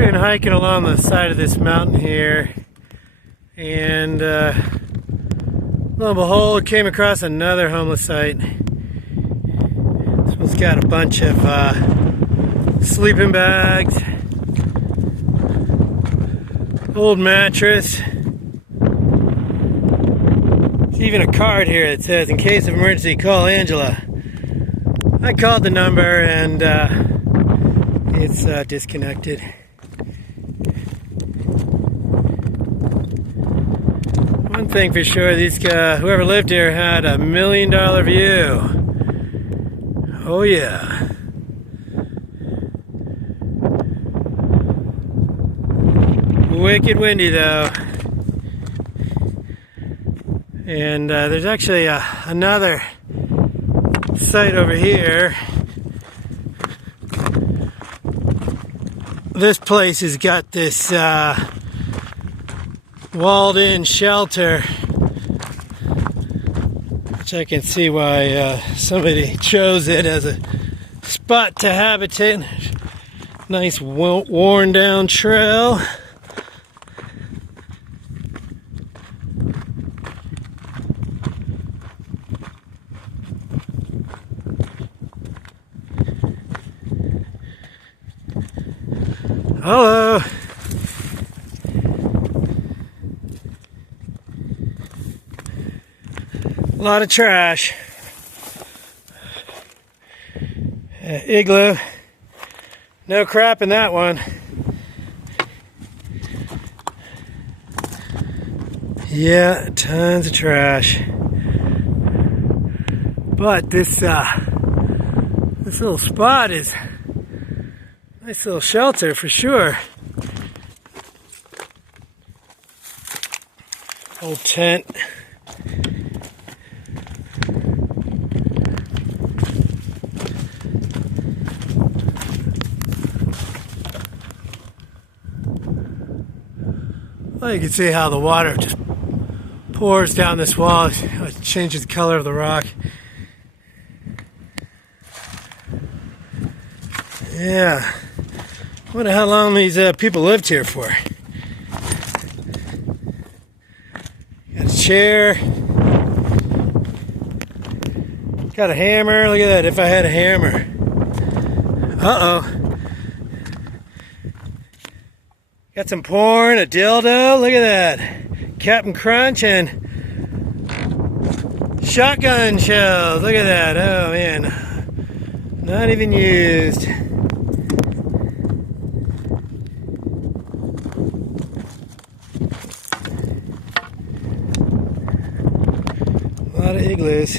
Been hiking along the side of this mountain here, and lo and behold, came across another homeless site. This one's got a bunch of sleeping bags, old mattress. There's even a card here that says, "In case of emergency, call Angela." I called the number and it's disconnected. One thing for sure, whoever lived here had $1 million view. Oh yeah. Wicked windy though. And there's actually another site over here. This place has got this walled-in shelter, which I can see why somebody chose it as a spot to habitate. Nice worn-down trail. Hello. A lot of trash. Igloo. No crap in that one. Yeah, tons of trash. But this little spot is a nice little shelter for sure. Old tent. Well, you can see how the water just pours down this wall. It changes the color of the rock. Yeah. I wonder how long these people lived here for. Got a chair. Got a hammer. Look at that. If I had a hammer. Uh-oh. Got some porn, a dildo. Look at that. Captain Crunch and shotgun shells. Look at that. Oh, man. Not even used. A lot of igloos.